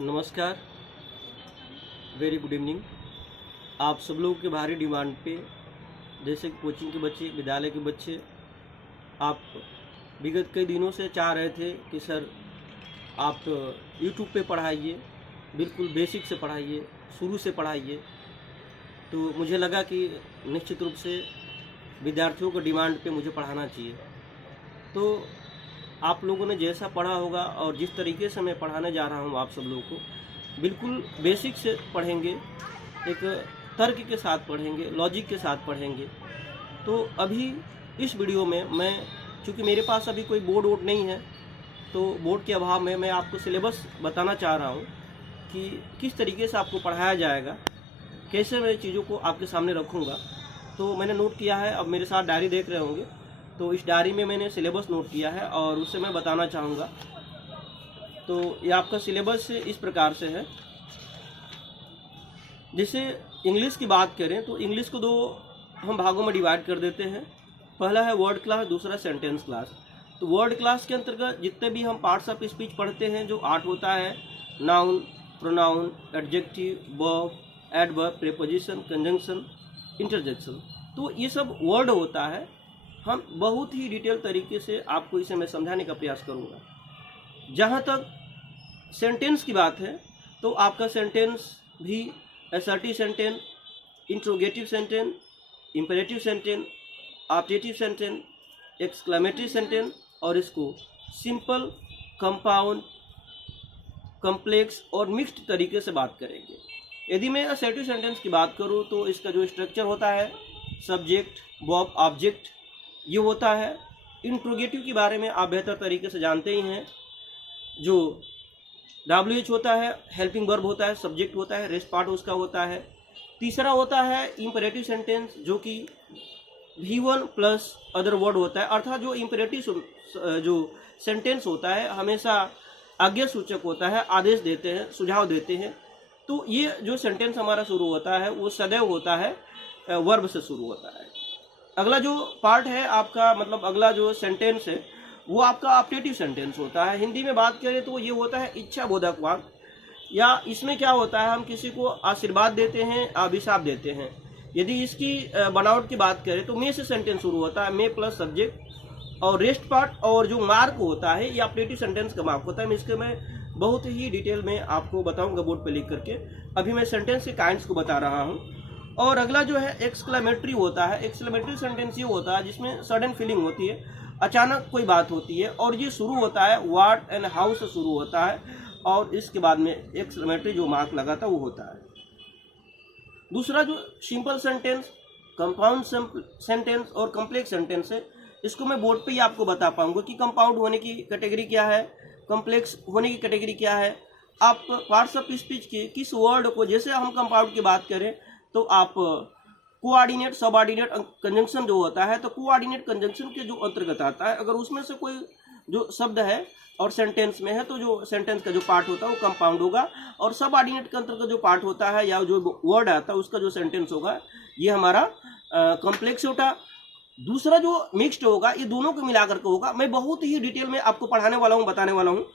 नमस्कार, very good evening. आप सब लोगों के भारी डिमांड पे, जैसे कि कोचिंग के बच्चे, विद्यालय के बच्चे, आप विगत कई दिनों से चाह रहे थे कि सर आप यूट्यूब पे पढ़ाइए, बिल्कुल बेसिक से पढ़ाइए, शुरू से पढ़ाइए। तो मुझे लगा कि निश्चित रूप से विद्यार्थियों को डिमांड पे मुझे पढ़ाना चाहिए। तो आप लोगों ने जैसा पढ़ा होगा और जिस तरीके से मैं पढ़ाने जा रहा हूँ आप सब लोगों को, बिल्कुल बेसिक से पढ़ेंगे, एक तर्क के साथ पढ़ेंगे, लॉजिक के साथ पढ़ेंगे। तो अभी इस वीडियो में मैं, चूँकि मेरे पास अभी कोई बोर्ड वोर्ड नहीं है, तो बोर्ड के अभाव में मैं आपको सिलेबस बताना चाह रहा हूँ कि किस तरीके से आपको पढ़ाया जाएगा, कैसे मैं चीज़ों को आपके सामने रखूँगा। तो मैंने नोट किया है, अब मेरे साथ डायरी देख रहे होंगे, तो इस डायरी में मैंने सिलेबस नोट किया है और उससे मैं बताना चाहूँगा। तो ये आपका सिलेबस इस प्रकार से है। जैसे इंग्लिश की बात करें तो इंग्लिश को दो हम भागों में डिवाइड कर देते हैं। पहला है वर्ड क्लास, दूसरा सेंटेंस क्लास। तो वर्ड क्लास के अंतर्गत जितने भी हम पार्ट्स ऑफ स्पीच पढ़ते हैं, जो 8 होता है, noun, pronoun, adjective, verb, adverb, preposition, conjunction, interjection, तो ये सब वर्ड होता है। हम बहुत ही डिटेल तरीके से आपको इसे मैं समझाने का प्रयास करूँगा। जहाँ तक सेंटेंस की बात है, तो आपका सेंटेंस भी assertive sentence, interrogative sentence, imperative sentence, objective sentence, exclamatory sentence, और इसको सिंपल, कंपाउंड, कॉम्प्लेक्स और मिक्स्ड तरीके से बात करेंगे। यदि मैं असर्टिव सेंटेंस की बात करूँ तो इसका जो स्ट्रक्चर होता है, सब्जेक्ट, वर्ब, ऑब्जेक्ट, ये होता है। इंट्रोगेटिव के बारे में आप बेहतर तरीके से जानते ही हैं। जो WH होता है, हेल्पिंग वर्ब होता है, सब्जेक्ट होता है, रेस्ट पार्ट उसका होता है। तीसरा होता है इंपेरेटिव सेंटेंस, जो कि V1 प्लस अदर वर्ड होता है। अर्थात जो इंपेरेटिव जो सेंटेंस होता है हमेशा आज्ञा सूचक होता है, आदेश देते हैं, सुझाव देते हैं। तो ये जो सेंटेंस हमारा शुरू होता है वो सदैव होता है वर्ब से शुरू होता है। अगला जो पार्ट है आपका, मतलब अगला जो सेंटेंस है वो आपका ऑब्जेक्टिव सेंटेंस होता है। हिंदी में बात करें तो ये होता है इच्छा बोधक वाक्य, या इसमें क्या होता है, हम किसी को आशीर्वाद देते हैं, अभिशाप देते हैं। यदि इसकी बनावट की बात करें तो मे से सेंटेंस शुरू होता है, मे प्लस सब्जेक्ट, और रेस्ट पार्ट और जो मार्क होता है ये ऑब्जेक्टिव सेंटेंस का मार्क होता है। इसके मैं बहुत ही डिटेल में आपको बताऊंगा बोर्ड पे लिख करके। अभी मैं सेंटेंस के काइंड्स को बता रहा हूँ। और अगला जो है एक्सक्लेमेटरी होता है। एक्सक्लेमेटरी सेंटेंस ये होता है जिसमें सडन फीलिंग होती है, अचानक कोई बात होती है, और ये शुरू होता है व्हाट एंड हाउ से शुरू होता है, और इसके बाद में एक्सक्लेमेटरी जो मार्क लगाता है वो होता है। दूसरा जो सिंपल सेंटेंस, कंपाउंड सेंटेंस और कॉम्प्लेक्स सेंटेंस है, इसको मैं बोर्ड पे ही आपको बता पाऊंगा कि कंपाउंड होने की कैटेगरी क्या है, कॉम्प्लेक्स होने की कैटेगरी क्या है। आप पार्ट्स ऑफ स्पीच के किस वर्ड को, जैसे हम कंपाउंड की बात करें तो आप कोऑर्डिनेट, सबऑर्डिनेट कंजंक्शन जो होता है, तो कोऑर्डिनेट कंजंक्शन के जो अंतर्गत आता है, अगर उसमें से कोई जो शब्द है और सेंटेंस में है तो जो सेंटेंस का जो पार्ट होता है वो कंपाउंड होगा, और सबऑर्डिनेट के अंतर्गत जो पार्ट होता है या जो वर्ड आता है उसका जो सेंटेंस होगा ये हमारा कॉम्प्लेक्स होता। दूसरा जो मिक्स्ड होगा, ये दोनों को मिलाकर के होगा। मैं बहुत ही डिटेल में आपको पढ़ाने वाला हूँ, बताने वाला हूँ।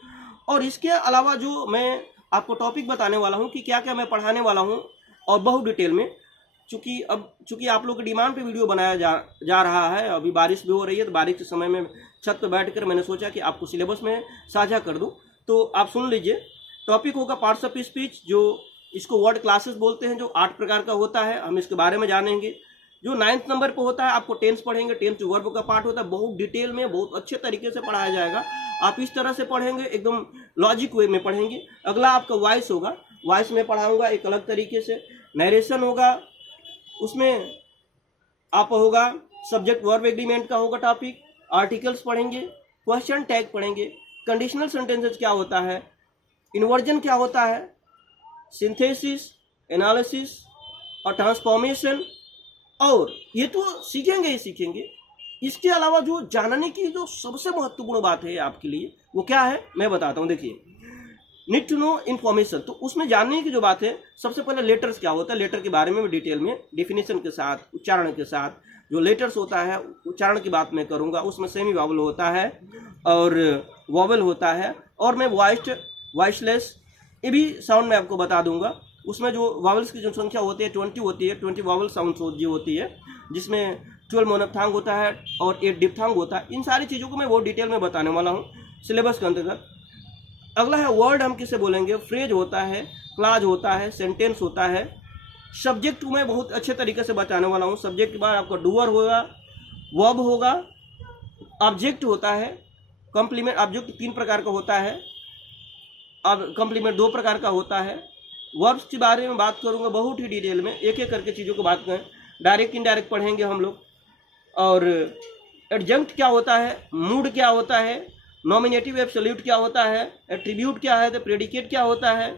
और इसके अलावा जो मैं आपको टॉपिक बताने वाला हूँ कि क्या क्या मैं पढ़ाने वाला हूँ, और बहुत डिटेल में, चूँकि आप लोग की डिमांड पे वीडियो बनाया जा रहा है। अभी बारिश भी हो रही है, तो बारिश के समय में छत पर बैठकर मैंने सोचा कि आपको सिलेबस में साझा कर दूं। तो आप सुन लीजिए। टॉपिक होगा पार्ट्स ऑफ स्पीच, जो इसको वर्ड क्लासेस बोलते हैं, जो 8 प्रकार का होता है, हम इसके बारे में जानेंगे। जो 9th नंबर पर होता है आपको टेंस पढ़ेंगे, टेंस जो वर्ब का पार्ट होता है, बहुत डिटेल में, बहुत अच्छे तरीके से पढ़ाया जाएगा। आप इस तरह से पढ़ेंगे, एकदम लॉजिक वे में पढ़ेंगे। अगला आपका वॉइस होगा, वॉइस में पढ़ाऊंगा एक अलग तरीके से। नरेशन होगा, उसमें आप होगा सब्जेक्ट वर्ब एग्रीमेंट का होगा टॉपिक। आर्टिकल्स पढ़ेंगे, क्वेश्चन टैग पढ़ेंगे, कंडीशनल सेंटेंसेस क्या होता है, इन्वर्जन क्या होता है, सिंथेसिस, एनालिसिस और ट्रांसफॉर्मेशन, और ये तो सीखेंगे ही सीखेंगे। इसके अलावा जो जानने की जो सबसे महत्वपूर्ण बात है आपके लिए वो क्या है मैं बताता हूँ। देखिए, नीड टू नो इन्फॉर्मेशन, तो उसमें जानने की जो बात है, सबसे पहले लेटर्स क्या होता है, लेटर के बारे में डिटेल में डेफिनेशन के साथ, उच्चारण के साथ, जो लेटर्स होता है उच्चारण की बात मैं करूँगा। उसमें सेमी वावल होता है और वॉवल होता है, और मैं वॉइस्ड, वॉइसलेस, ये भी साउंड मैं आपको बता दूंगा। उसमें जो वावल्स की जो संख्या होती है 20 होती है, 20 वावल साउंड जो होती है, जिसमें 12 मोनोप्थांग होता है और 8 डिप्थांग होता है। इन सारी चीज़ों को मैं वो डिटेल में बताने वाला हूँ सिलेबस के अंतर्गत। अगला है वर्ड, हम किसे बोलेंगे, फ्रेज होता है, क्लाज होता है, सेंटेंस होता है। सब्जेक्ट मैं बहुत अच्छे तरीके से बताने वाला हूँ। सब्जेक्ट के बाद आपका डूअर होगा, वर्ब होगा, ऑब्जेक्ट होता है, कॉम्प्लीमेंट ऑब्जेक्ट 3 प्रकार का होता है, अब कॉम्प्लीमेंट 2 प्रकार का होता है। वर्ब्स के बारे में बात करूंगा बहुत ही डिटेल में, एक एक करके चीज़ों को बात करें। डायरेक्ट इनडायरेक्ट पढ़ेंगे हम लोग। और एडजंक्ट क्या होता है, मूड क्या होता है, नॉमिनेटिव एब्सोल्यूट क्या होता है, एट्रीब्यूट क्या है, तो प्रेडिकेट क्या होता है,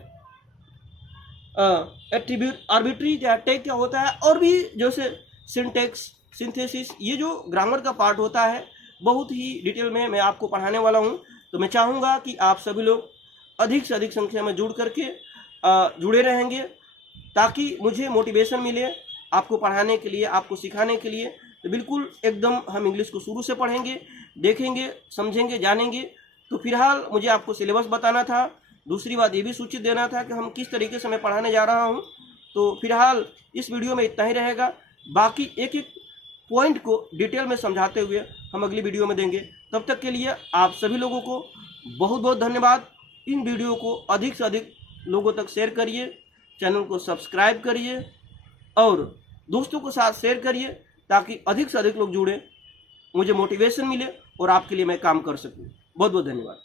एट्रीब्यूट आर्बिट्री क्या, टैग क्या होता है, और भी जैसे सिंटेक्स, सिंथेसिस, ये जो ग्रामर का पार्ट होता है बहुत ही डिटेल में मैं आपको पढ़ाने वाला हूँ। तो मैं चाहूँगा कि आप सभी लोग अधिक से अधिक संख्या में जुड़ करके जुड़े रहेंगे, ताकि मुझे मोटिवेशन मिले आपको पढ़ाने के लिए, आपको सिखाने के लिए। तो बिल्कुल एकदम हम इंग्लिश को शुरू से पढ़ेंगे, देखेंगे, समझेंगे, जानेंगे। तो फिलहाल मुझे आपको सिलेबस बताना था। दूसरी बात ये भी सूचित देना था कि हम किस तरीके से मैं पढ़ाने जा रहा हूँ। तो फिलहाल इस वीडियो में इतना ही रहेगा। बाकी एक एक पॉइंट को डिटेल में समझाते हुए हम अगली वीडियो में देंगे। तब तक के लिए आप सभी लोगों को बहुत बहुत धन्यवाद। इन वीडियो को अधिक से अधिक लोगों तक शेयर करिए, चैनल को सब्सक्राइब करिए और दोस्तों के साथ शेयर करिए, ताकि अधिक से अधिक लोग जुड़े, मुझे मोटिवेशन मिले और आपके लिए मैं काम कर सकूं। बहुत बहुत धन्यवाद।